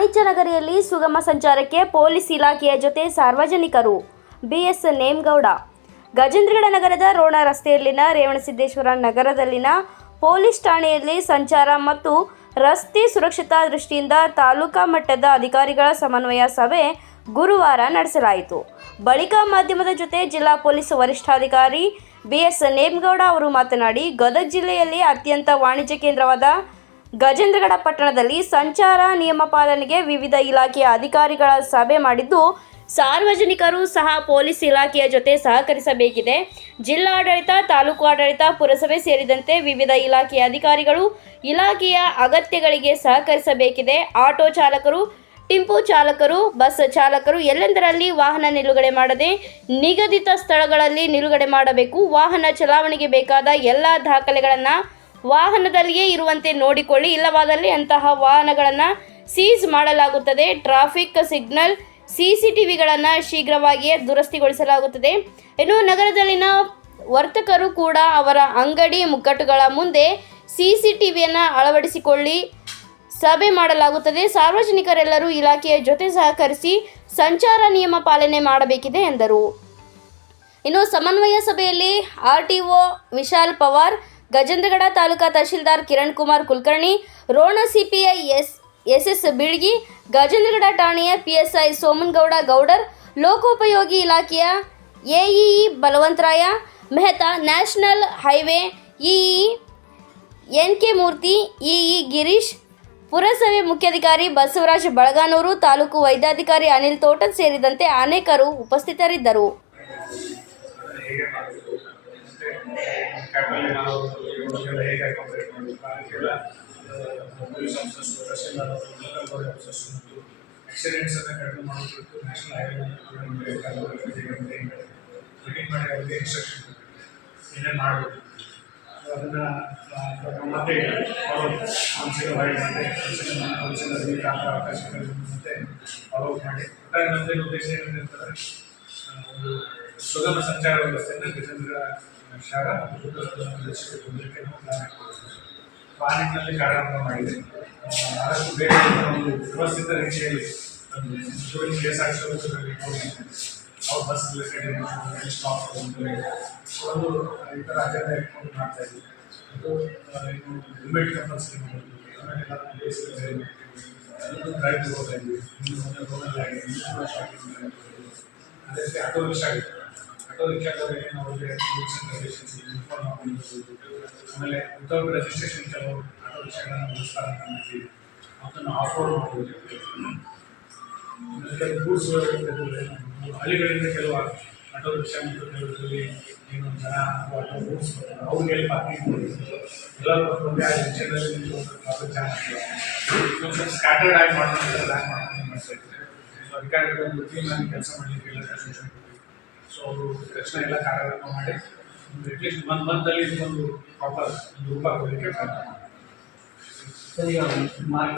ರಸ್ತೆಯಲ್ಲಿ ಸುಗಮ ಸಂಚಾರಕ್ಕೆ ಪೊಲೀಸ್ ಇಲಾಖೆಯ ಜೊತೆ ಸಾರ್ವಜನಿಕರು. ಬಿಎಸ್ ನೇಮಗೌಡ. ಗಜೇಂದ್ರಗಡ ನಗರದ ರೋಣ ರಸ್ತೆಯಲ್ಲಿನ ರೇವಣಸಿದ್ದೇಶ್ವರ ನಗರದಲ್ಲಿನ ಪೊಲೀಸ್ ಠಾಣೆಯಲ್ಲಿ ಸಂಚಾರ ಮತ್ತು ರಸ್ತೆ ಸುರಕ್ಷತಾ ದೃಷ್ಟಿಯಿಂದ ತಾಲೂಕಾ ಮಟ್ಟದ ಅಧಿಕಾರಿಗಳ ಸಮನ್ವಯ ಸಭೆ ಗುರುವಾರ ನಡೆಸಲಾಯಿತು. ಬಳಿಕ ಮಾಧ್ಯಮದ ಜೊತೆ ಜಿಲ್ಲಾ ಪೊಲೀಸ್ ವರಿಷ್ಠಾಧಿಕಾರಿ ಬಿಎಸ್ ನೇಮಗೌಡ ಅವರು ಮಾತನಾಡಿ, ಗದಗ ಜಿಲ್ಲೆಯಲ್ಲಿ ಅತ್ಯಂತ ವಾಣಿಜ್ಯ ಕೇಂದ್ರವಾದ ಗಜೇಂದ್ರಗಡ ಪಟ್ಟಣದಲ್ಲಿ ಸಂಚಾರ ನಿಯಮ ಪಾಲನೆಗೆ ವಿವಿಧ ಇಲಾಖೆಯ ಅಧಿಕಾರಿಗಳ ಸಭೆ ಮಾಡಿದ್ದು, ಸಾರ್ವಜನಿಕರು ಸಹ ಪೊಲೀಸ್ ಇಲಾಖೆಯ ಜೊತೆ ಸಹಕರಿಸಬೇಕಿದೆ. ಜಿಲ್ಲಾಡಳಿತ, ತಾಲೂಕು ಆಡಳಿತ, ಪುರಸಭೆ ಸೇರಿದಂತೆ ವಿವಿಧ ಇಲಾಖೆಯ ಅಧಿಕಾರಿಗಳು ಇಲಾಖೆಯ ಅಗತ್ಯಗಳಿಗೆ ಸಹಕರಿಸಬೇಕಿದೆ. ಆಟೋ ಚಾಲಕರು, ಟಿಂಪು ಚಾಲಕರು, ಬಸ್ ಚಾಲಕರು ಎಲ್ಲೆಂದರಲ್ಲಿ ವಾಹನ ನಿಲುಗಡೆ ಮಾಡದೆ ನಿಗದಿತ ಸ್ಥಳಗಳಲ್ಲಿ ನಿಲುಗಡೆ ಮಾಡಬೇಕು. ವಾಹನ ಚಲಾವಣೆಗೆ ಬೇಕಾದ ಎಲ್ಲ ದಾಖಲೆಗಳನ್ನು ವಾಹನದಲ್ಲಿಯೇ ಇರುವಂತೆ ನೋಡಿಕೊಳ್ಳಿ. ಇಲ್ಲವಾದಲ್ಲಿ ಅಂತಹ ವಾಹನಗಳನ್ನು ಸೀಸ್ ಮಾಡಲಾಗುತ್ತದೆ. Traffic signal C C T ವಿಗಳನ್ನು ಶೀಘ್ರವಾಗಿಯೇ ದುರಸ್ತಿಗೊಳಿಸಲಾಗುತ್ತದೆ. ಇನ್ನು ನಗರದಲ್ಲಿನ ವರ್ತಕರು ಕೂಡ ಅವರ ಅಂಗಡಿ ಮುಗ್ಗಟ್ಟುಗಳ ಮುಂದೆ ಸಿ ಸಿ ಟಿ ವಿಯನ್ನು ಅಳವಡಿಸಿಕೊಳ್ಳಿ. ಸಭೆ ಮಾಡಲಾಗುತ್ತದೆ. ಸಾರ್ವಜನಿಕರೆಲ್ಲರೂ ಇಲಾಖೆಯ ಜೊತೆ ಸಹಕರಿಸಿ ಸಂಚಾರ ನಿಯಮ ಪಾಲನೆ ಮಾಡಬೇಕಿದೆ ಎಂದರು. ಇನ್ನು ಸಮನ್ವಯ ಸಭೆಯಲ್ಲಿ R T O Vishal Pawar Gajendragad taluka tahsildar Kiran Kumar Kulkarni, Rona CPI S S S Bilgi, Gajendragad ಠಾಣೆಯ ಪಿಎಸ್ಐ ಸೋಮನ್ಗೌಡ ಗೌಡರ್, ಲೋಕೋಪಯೋಗಿ ಇಲಾಖೆಯ AEE Balavantaraya, Mehta national highway EE N K Murthy, EE Girish, ಪುರಸಭೆ ಮುಖ್ಯಾಧಿಕಾರಿ ಬಸವರಾಜ್ ಬಳಗಾನೂರು, ತಾಲೂಕು ವೈದ್ಯಾಧಿಕಾರಿ ಅನಿಲ್ ತೋಟದ್ ಸೇರಿದಂತೆ ಅನೇಕರು ಉಪಸ್ಥಿತರಿದ್ದರು. ಮತ್ತು ಆಕ್ಸಿಡೆಂಟ್ಸನ್ನು ಕಡಿಮೆ ಮಾಡೋದಕ್ಕೆ ನ್ಯಾಷನಲ್ ಹೈವೇ ಮಾಡಿ ಅವರಿಗೆ ಇನ್ಸ್ಟ್ರಕ್ಷನ್ ಏನೇನು ಮಾಡಬೇಕು ಅದನ್ನು ಮತ್ತೆ ಅವರು ಒಂದ್ಸಲ ವೈಡ್ ಮಾಡಿ ಅವಕಾಶಗಳು ಮತ್ತೆ ಮಾಡಿ ಒಟ್ಟಾರೆ ನಮ್ಮದೇ ಉದ್ದೇಶ ಏನಿದೆ ಅಂತಂದರೆ ಒಂದು ಸುಗಮ ಸಂಚಾರ ವ್ಯವಸ್ಥೆಯನ್ನು ಗಜೇಂದ್ರ ಶಾರ ಮತ್ತು ಉತ್ತರ ಪ್ರದೇಶಕ್ಕೆ ಕೊಡಲಿಕ್ಕೆ ನಾವು ಪ್ಲಾನ್ ಹಾಕಿದ್ದೀವಿ ಆ ನಿಟ್ಟಿನಲ್ಲಿ ಕಾರ್ಯಕ್ರಮ ಮಾಡಿದೆ ಆ, ಆದಷ್ಟು ಬೇಗ ಒಂದು ವ್ಯವಸ್ಥಿತ ರೀತಿಯಲ್ಲಿ ಒಂದು insurance K S R T ಅವ್ರ ಬಸ್ ರಿಲೇಟೆಡ್ ಸ್ಟಾಪ್ ಒಂದು ಈ ಥರ ಅಜೆಂಡ ಇಟ್ಕೊಂಡು ಮಾಡ್ತಾ ಇದ್ವಿ ಅದು ಆ, ಇನ್ನು ಹೆಲ್ಮೆಟ್ ಕಂಪಲ್ಸರಿ ಮಾಡೋದು ಆಮೇಲೆ ಅದು ಡ್ರೈವ್ ತಗೋತಾ ಇದ್ವಿ ಇನ್ನು ಮೊನ್ನೆ ರೋಡಲ್ಲಿ ಆಗಿದೆ ಇನ್ಶೂರೆನ್ಸ್ ಹಾಕಿದ್ವಿ ಅದೇ ರೀತಿ ಆಟೋ ರಿಕ್ಷಾ ಆಗಿದೆ ಆಟೋ ರಿಕ್ಷಾದವರಿಗೆ ಆ್ಯಂಡ್ ಇನ್ಫಾರ್ಮ್ ಆಮೇಲೆ ವಿತೌಟ್ ರಿಜಿಸ್ಟ್ರೇಷನ್ ಕೆಲವು ಆಟೋ ರಿಕ್ಷಾಗಳನ್ನು ಬಳಸ್ತಾರ ಅಂತ ಮಾಡಿದ್ವಿ ಅದನ್ನು ಆಫ್ ಮಾಡ್ಬೋದು ಕೆಲವು ಹಳ್ಳಿಗಳಿಂದ ಕೆಲವು ಆಟೋ ರಿಕ್ಷಾ ಮತ್ತು ಕೆಲವರಲ್ಲಿ ಏನು ಜನ ಅಥವಾ ಆಟೋ ಗೂಡ್ಸ್ ಅವ್ರಿಗೆ ಪಾರ್ಕಿಂಗ್ ಎಲ್ಲ ಆ ರಿಕ್ಷಾದಲ್ಲಿ ಜಾಮ್ ಆಗ್ತದೆ ಸ್ವಲ್ಪ ಸ್ಕ್ಯಾಟರ್ಡ್ ಆಗಿ ಮಾಡೋದು ಪ್ಲಾನ್ ಮಾಡ್ಕೊಂಡು ಅಧಿಕಾರಿಗಳು ಟೀಮ್ ಆಗಿ ಕೆಲಸ ಮಾಡಲಿಕ್ಕೆ ಎಲ್ಲ ಸೊ ಅವರು ತಕ್ಷಣ ಎಲ್ಲ ಕಾರ್ಯಕ್ರಮ ಮಾಡಿ ಅಟ್ಲೀಸ್ಟ್ ಮಂತ್ ಮಂತಲ್ಲಿ ಒಂದು ಪ್ರಾಪರ್ ಒಂದು ರೂಪ ಕೊಡಲಿಕ್ಕೆ ಪ್ರಯತ್ನ ಮಾಡಿ